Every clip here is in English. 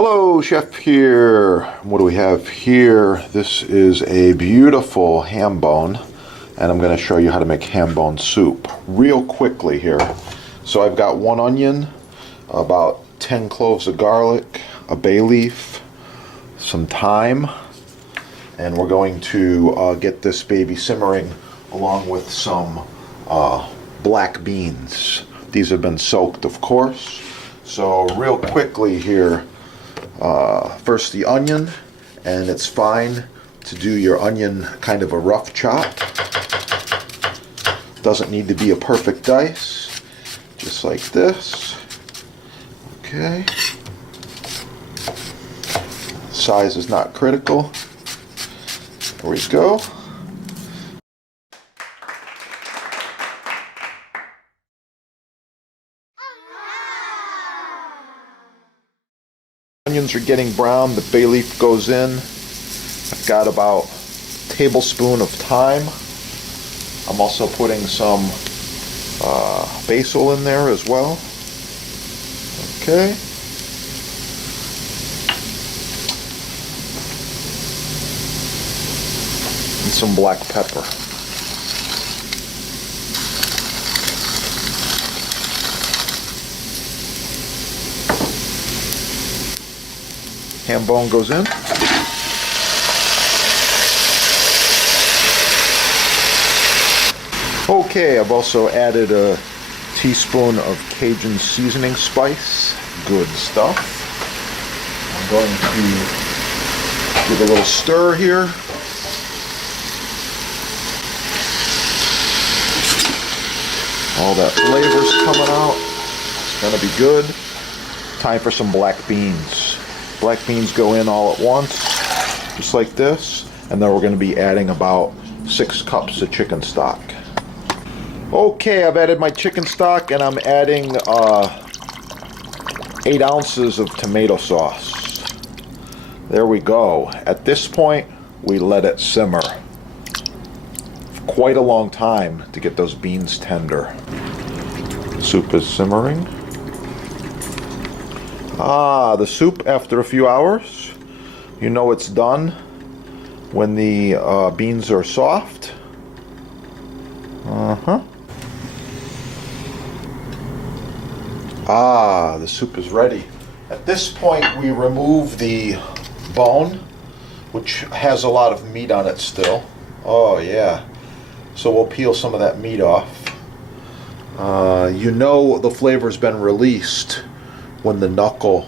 Hello, Chef here. What do we have here? This is a beautiful ham bone, and I'm going to show you how to make ham bone soup real quickly here. So I've got 1 onion, about 10 cloves of garlic, a bay leaf, some thyme, and we're going to get this baby simmering along with some black beans. These have been soaked, of course. So real quickly here, first the onion, and it's fine to do your onion kind of a rough chop. Doesn't need to be a perfect dice, just like this. Okay. Size is not critical. There we go. Onions are getting brown, the bay leaf goes in. I've got about a tablespoon of thyme. I'm also putting some basil in there as well. Okay. And some black pepper. Ham bone goes in. Okay, I've also added a teaspoon of Cajun seasoning spice. Good stuff. I'm going to give a little stir here. All that flavor's coming out. It's going to be good. Time for some black beans. Black beans go in all at once, just like this, and then we're going to be adding about 6 cups of chicken stock. Okay, I've added my chicken stock, and I'm adding 8 ounces of tomato sauce. There we go. At this point, we let it simmer for quite a long time to get those beans tender. The soup is simmering. The soup, after a few hours, you know it's done when the beans are soft. The soup is ready. At this point, we remove the bone, which has a lot of meat on it still. Oh yeah. So we'll peel some of that meat off. You know the flavor's been released when the knuckle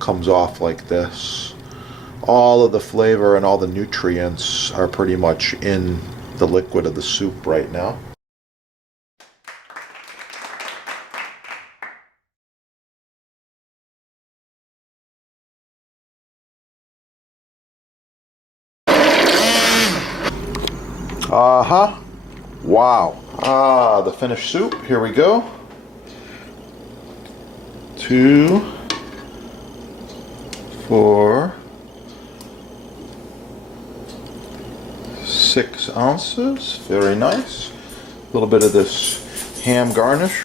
comes off like this. All of the flavor and all the nutrients are pretty much in the liquid of the soup right now. Wow. The finished soup. Here we go. 2, 4, 6 ounces. Very nice. A little bit of this ham garnish.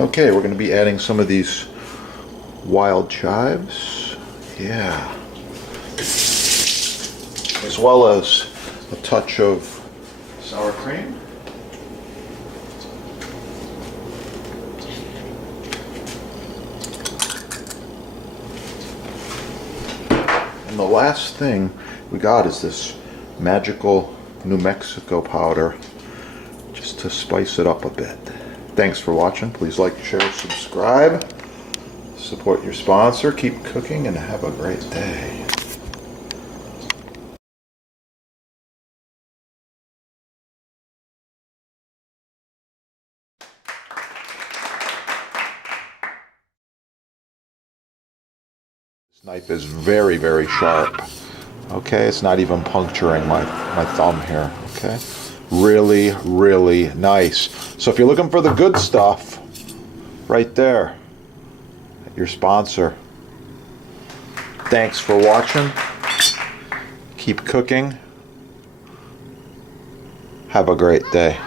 Okay, we're going to be adding some of these wild chives. Yeah. As well as a touch of sour cream. And the last thing we got is this magical New Mexico powder, just to spice it up a bit. Thanks for watching. Please like, share, subscribe. Support your sponsor. Keep cooking and have a great day. This knife is very, very sharp. Okay, it's not even puncturing my thumb here. Okay, really, really nice. So if you're looking for the good stuff, right there, your sponsor. Thanks for watching. Keep cooking. Have a great day.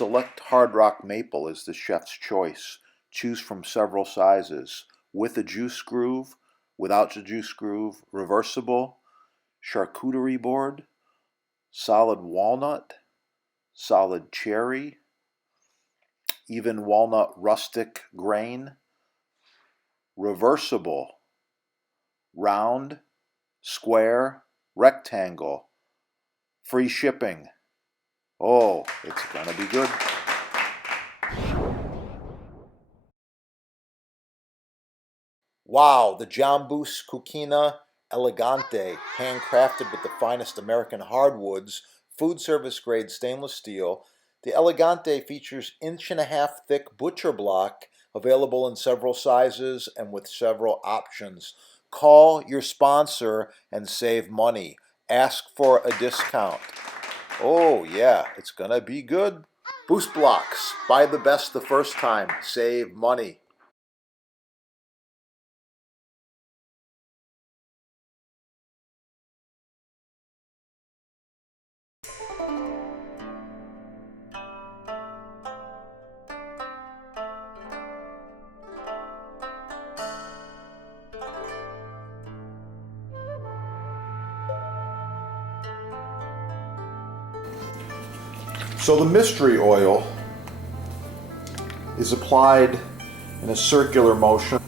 Select Hard Rock Maple is the chef's choice. Choose from several sizes. With a juice groove, without the juice groove, reversible, charcuterie board, solid walnut, solid cherry, even walnut rustic grain, reversible, round, square, rectangle, free shipping. Oh, it's gonna be good. Wow, the Jambus Cucina Elegante, handcrafted with the finest American hardwoods, food service grade stainless steel. The Elegante features 1.5-inch thick butcher block, available in several sizes and with several options. Call your sponsor and save money. Ask for a discount. Oh yeah, it's gonna be good. Boost blocks. Buy the best the first time. Save money. So the mystery oil is applied in a circular motion.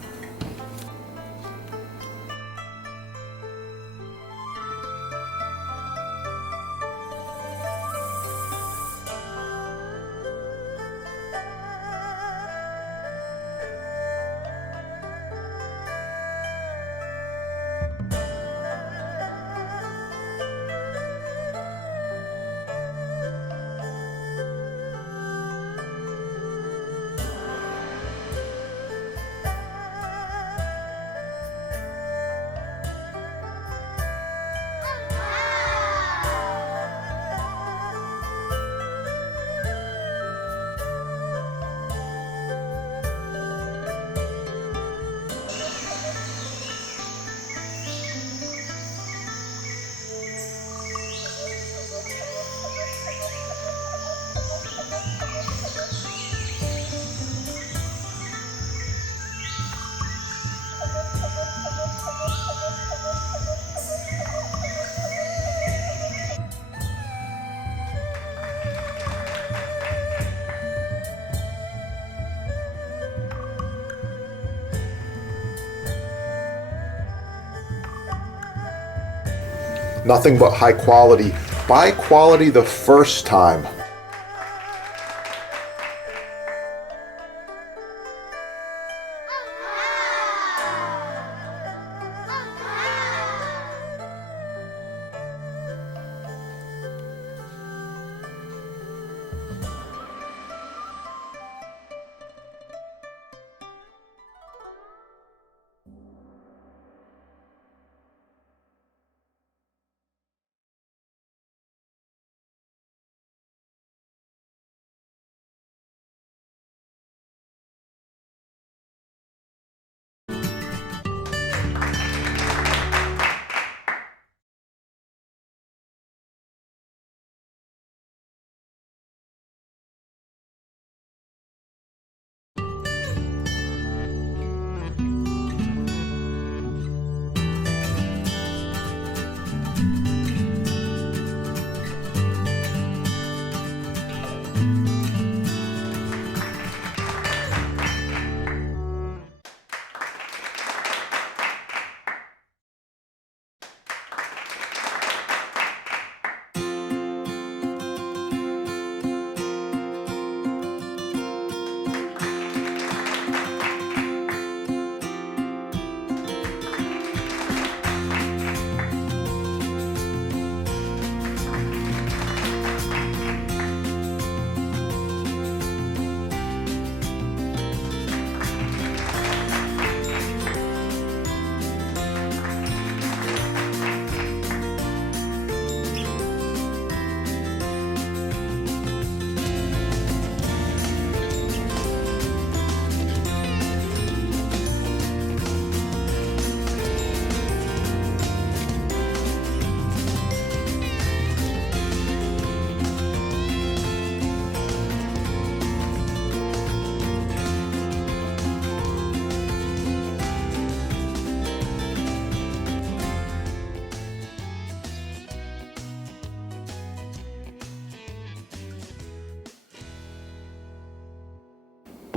Nothing but high quality. Buy quality the first time.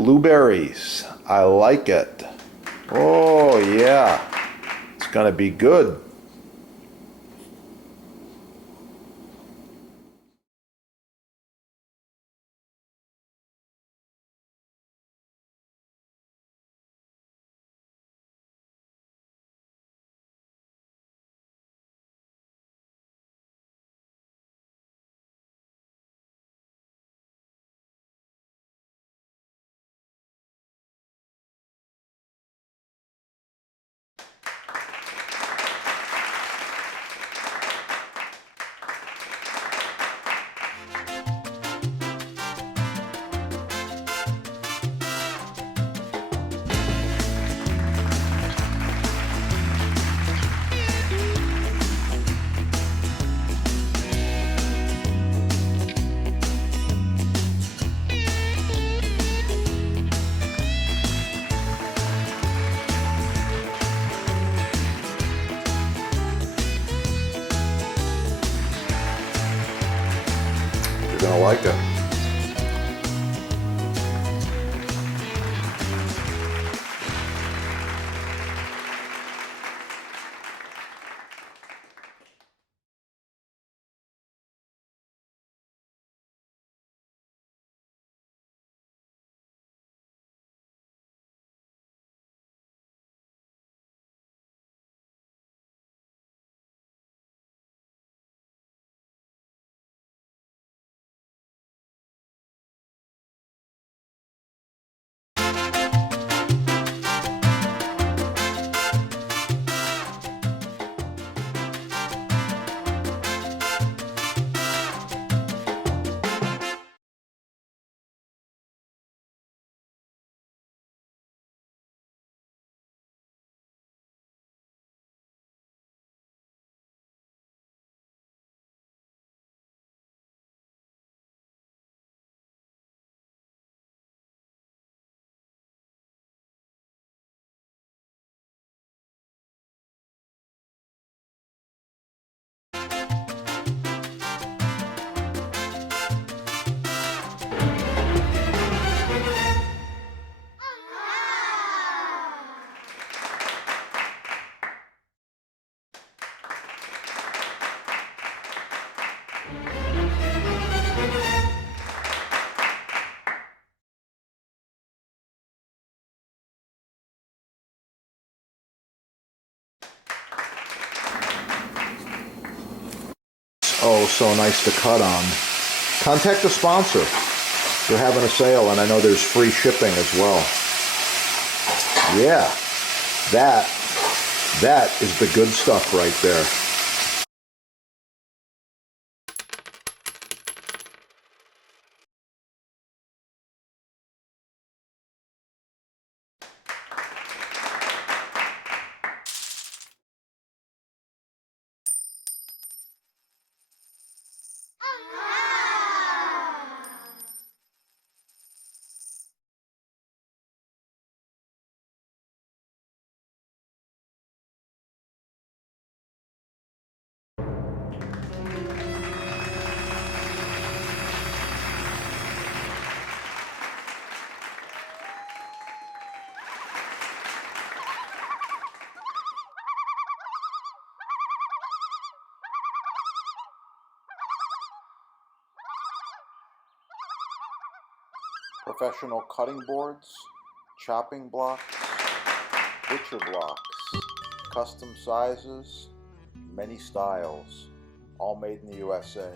blueberries. I like it. Oh yeah, it's gonna be good. You're gonna like it. Oh, so nice to cut on. Contact the sponsor. They're having a sale, and I know there's free shipping as well. Yeah, that is the good stuff right there. Professional cutting boards, chopping blocks, butcher blocks, custom sizes, many styles, all made in the USA.